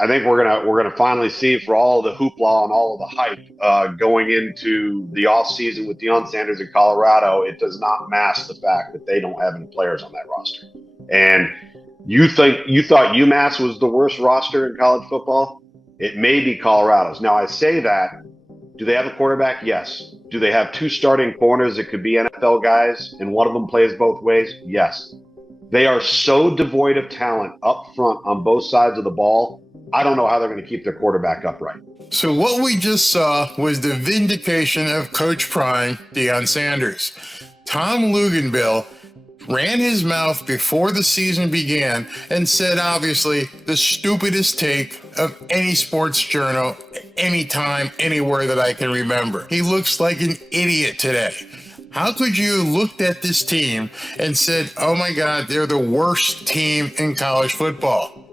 I think we're gonna finally see, for all the hoopla and all of the hype going into the off season with Deion Sanders in Colorado, it does not mask the fact that they don't have any players on that roster. And you thought UMass was the worst roster in college football? It may be Colorado's. Now I say that. Do they have a quarterback? Yes. Do they have two starting corners that could be NFL guys and one of them plays both ways? Yes. They are so devoid of talent up front on both sides of the ball. I don't know how they're going to keep their quarterback upright. So what we just saw was the vindication of Coach Prime, Deion Sanders. Tom Luginbill ran his mouth before the season began and said, obviously, the stupidest take of any sports journal, anytime, anywhere that I can remember. He looks like an idiot today. How could you have looked at this team and said, oh my God, they're the worst team in college football?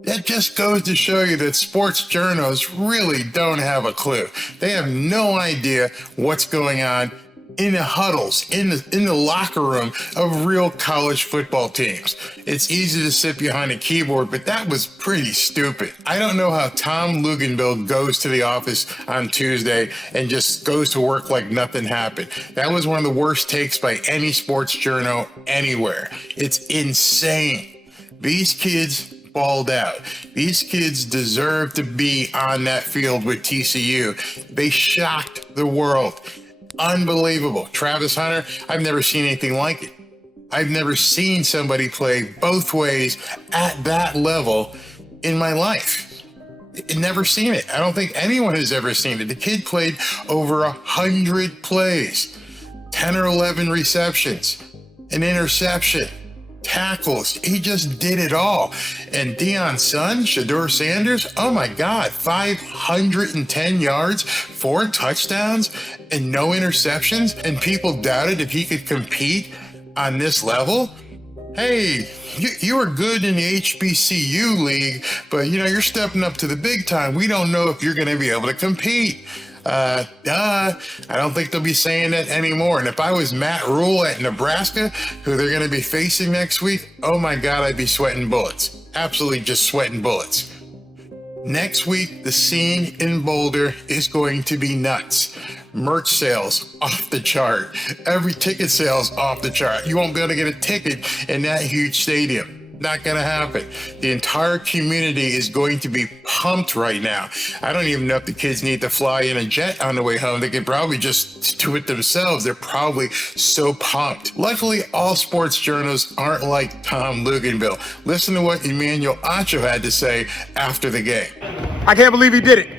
That just goes to show you that sports journalists really don't have a clue. They have no idea what's going on in the huddles, in the locker room of real college football teams. It's easy to sit behind a keyboard, but that was pretty stupid. I don't know how Tom Luginbill goes to the office on Tuesday and just goes to work like nothing happened. That was one of the worst takes by any sports journal anywhere. It's insane. These kids balled out. These kids deserve to be on that field with TCU. They shocked the world. Unbelievable. Travis Hunter, I've never seen anything like it. I've never seen somebody play both ways at that level in my life. Never seen it. I don't think anyone has ever seen it. The kid played over 100 plays, 10 or 11 receptions, an interception, tackles. He just did it all. And Deion's son, Shedeur Sanders, oh my God, 510 yards, 4 touchdowns, and no interceptions. And people doubted if he could compete on this level. Hey, you were good in the HBCU league, but you're stepping up to the big time. We don't know if you're going to be able to compete. I don't think they'll be saying that anymore. And if I was Matt Rule at Nebraska, who they're going to be facing next week, oh my God, I'd be sweating bullets. Absolutely just sweating bullets. Next week, the scene in Boulder is going to be nuts. Merch sales off the chart. Every ticket sales off the chart. You won't be able to get a ticket in that huge stadium. Not going to happen. The entire community is going to be pumped right now. I don't even know if the kids need to fly in a jet on the way home. They could probably just do it themselves. They're probably so pumped. Luckily, all sports journalists aren't like Tom Luginbill. Listen to what Emmanuel Acho had to say after the game. I can't believe he did it.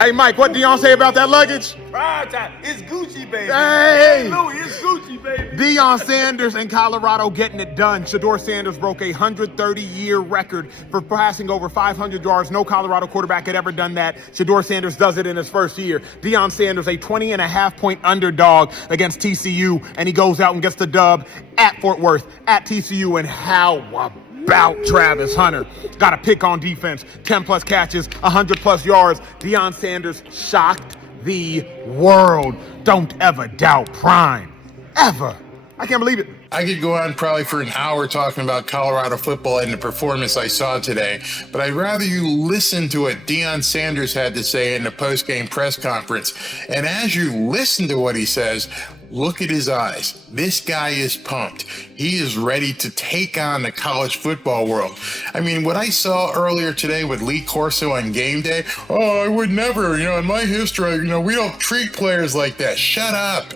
Hey, Mike, what Deion say about that luggage? Prime time. It's Gucci, baby. Hey! Louis, it's Gucci, baby. Deion Sanders in Colorado getting it done. Shedeur Sanders broke a 130-year record for passing over 500 yards. No Colorado quarterback had ever done that. Shedeur Sanders does it in his first year. Deion Sanders, a 20.5-point underdog against TCU, and he goes out and gets the dub at Fort Worth, at TCU, and how about Travis Hunter? Got a pick on defense, 10-plus catches, 100-plus yards. Deion Sanders shocked the world. Don't ever doubt Prime. Ever. I can't believe it. I could go on probably for an hour talking about Colorado football and the performance I saw today, but I'd rather you listen to what Deion Sanders had to say in the post-game press conference. And as you listen to what he says, look at his eyes. This guy is pumped. He is ready to take on the college football world. I mean, what I saw earlier today with Lee Corso on game day, I would never, in my history, we don't treat players like that. Shut up.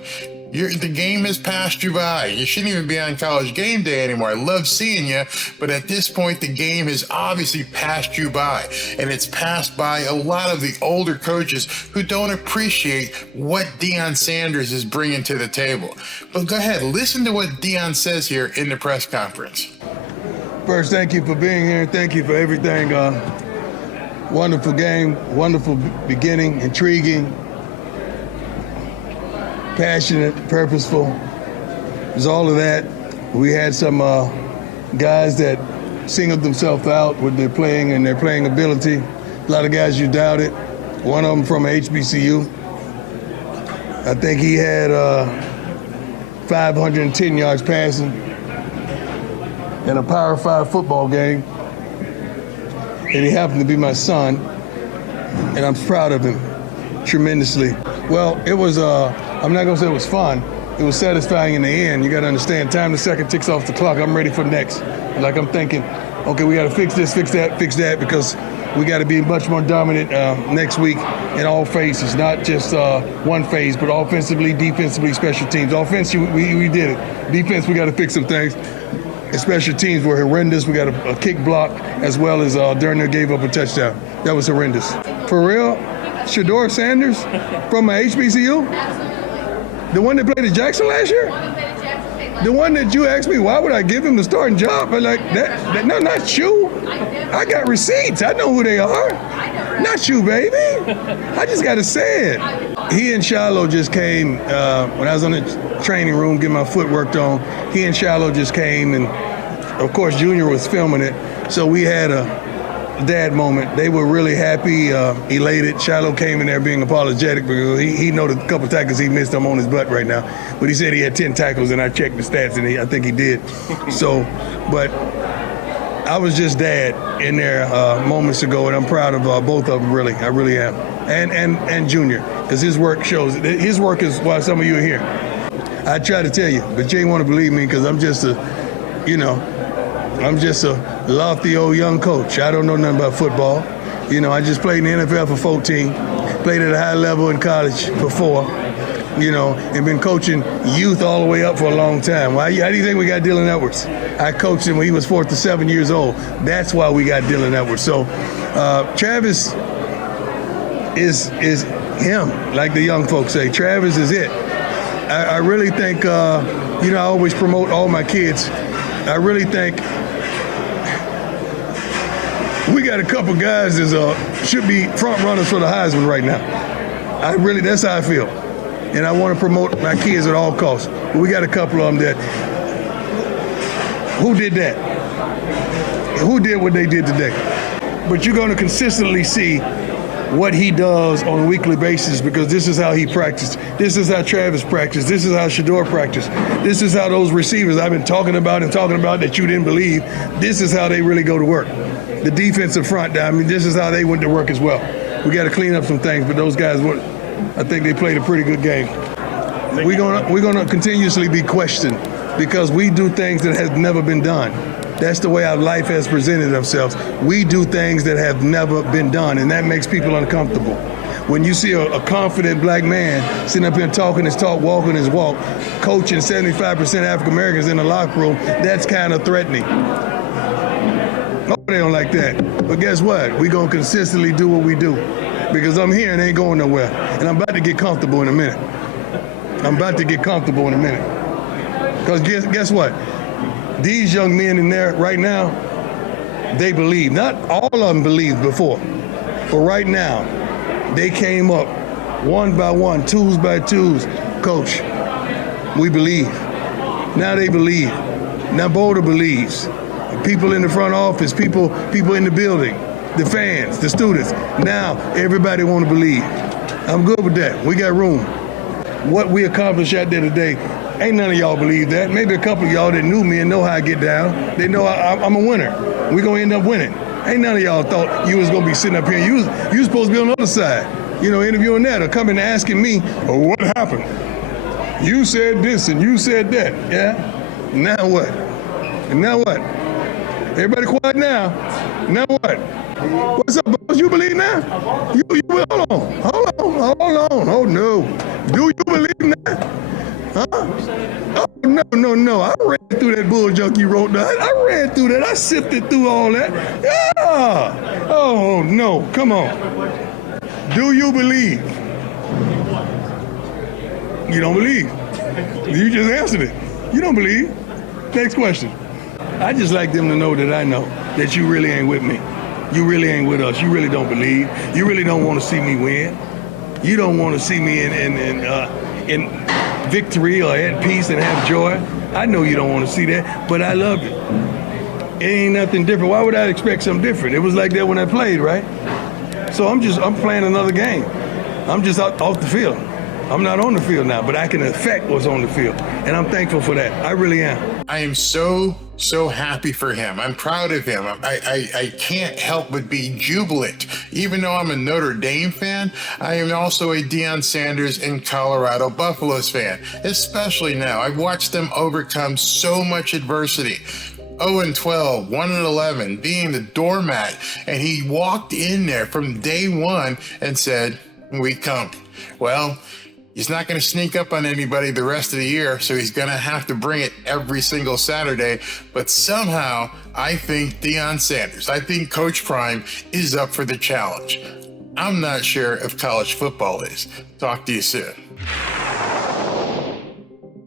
The game has passed you by. You shouldn't even be on College Game Day anymore. I love seeing you, but at this point, the game has obviously passed you by, and it's passed by a lot of the older coaches who don't appreciate what Deion Sanders is bringing to the table. But go ahead, listen to what Deion says here in the press conference. First, thank you for being here. Thank you for everything. Wonderful game, wonderful beginning, intriguing, passionate, purposeful. There's all of that. We had some guys that singled themselves out with their playing and their playing ability. A lot of guys you doubted. One of them from HBCU. I think he had 510 yards passing in a Power 5 football game. and he happened to be my son, and I'm proud of him tremendously. Well, it was, I'm not gonna say it was fun. It was satisfying in the end. You gotta understand, time the second ticks off the clock, I'm ready for next. Like I'm thinking, okay, we gotta fix this, fix that, because we gotta be much more dominant next week in all phases, not just one phase, but offensively, defensively, special teams. Offensively, we did it. Defense, we gotta fix some things. And special teams were horrendous. We got a kick block, as well as Durner gave up a touchdown. That was horrendous. For real, Shedeur Sanders from my HBCU? Absolutely. The one that played at Jackson last year? The one that you asked me, why would I give him the starting job? But like, no, not you. I got receipts. I know who they are. Not you, baby. I just got to say it. He and Shiloh just came, when I was in the training room getting my foot worked on, he and Shiloh just came, and of course Junior was filming it. So we had a dad moment. They were really happy, elated. Shiloh came in there being apologetic because he noted a couple tackles he missed. I'm on his butt right now. But he said he had 10 tackles, and I checked the stats, and I think he did. So, but I was just dad in there moments ago, and I'm proud of both of them, really. I really am. And Junior, because his work shows. His work is why some of you are here. I try to tell you, but you ain't want to believe me because I'm just I'm just a lofty old young coach. I don't know nothing about football. I just played in the NFL for 14, played at a high level in college for 4, and been coaching youth all the way up for a long time. How do you think we got Dylan Edwards? I coached him when he was 4 to 7 years old. That's why we got Dylan Edwards. So Travis is him, like the young folks say. Travis is it. I really think, I always promote all my kids. I really think we got a couple guys that should be front runners for the Heisman right now. That's how I feel. And I want to promote my kids at all costs. But we got a couple of them that, who did that? Who did what they did today? But you're going to consistently see what he does on a weekly basis because this is how he practiced. This is how Travis practiced. This is how Shedeur practiced. This is how those receivers I've been talking about that you didn't believe, this is how they really go to work. The defensive front, this is how they went to work as well. We got to clean up some things, but those guys, I think they played a pretty good game. We're gonna continuously be questioned because we do things that have never been done. That's the way our life has presented themselves. We do things that have never been done, and that makes people uncomfortable. When you see a confident black man sitting up here talking his talk, walking his walk, coaching 75% African Americans in the locker room, that's kind of threatening. No, they don't like that. But guess what? We're going to consistently do what we do because I'm here and ain't going nowhere. And I'm about to get comfortable in a minute. Because guess what? These young men in there right now, they believe. Not all of them believed before. But right now, they came up one by one, twos by twos. Coach, we believe. Now they believe. Now Boulder believes. People in the front office, people in the building, the fans, the students. Now everybody want to believe. I'm good with that. We got room. What we accomplished out there today, ain't none of y'all believe that. Maybe a couple of y'all that knew me and know how I get down. They know I'm a winner. We're going to end up winning. Ain't none of y'all thought you was going to be sitting up here. You was supposed to be on the other side, interviewing that or coming and asking me, what happened? You said this and you said that. Yeah? Now what? And now what? Everybody quiet now. Now what? What's up, boss? You believe now? You hold on. Oh, no. Do you believe now? Huh? Oh, no. I read through that bull junk you wrote down. I read through that. I sifted through all that. Yeah. Oh, no. Come on. Do you believe? You don't believe. You just answered it. You don't believe. Next question. I just like them to know that I know that you really ain't with me. You really ain't with us. You really don't believe. You really don't want to see me win. You don't want to see me in victory or at peace and have joy. I know you don't want to see that, but I love it. It ain't nothing different. Why would I expect something different? It was like that when I played, right? So I'm playing another game. I'm just off the field. I'm not on the field now, but I can affect what's on the field. And I'm thankful for that. I really am. I am so So happy for him. I'm proud of him. I can't help but be jubilant. Even though I'm a Notre Dame fan, I am also a Deion Sanders and Colorado Buffaloes fan, especially now. I've watched them overcome so much adversity. 0-12, 1-11, being the doormat, and he walked in there from day one and said, "We come." Well, he's not going to sneak up on anybody the rest of the year, so he's going to have to bring it every single Saturday. But somehow, I think Deion Sanders, I think Coach Prime is up for the challenge. I'm not sure if college football is. Talk to you soon.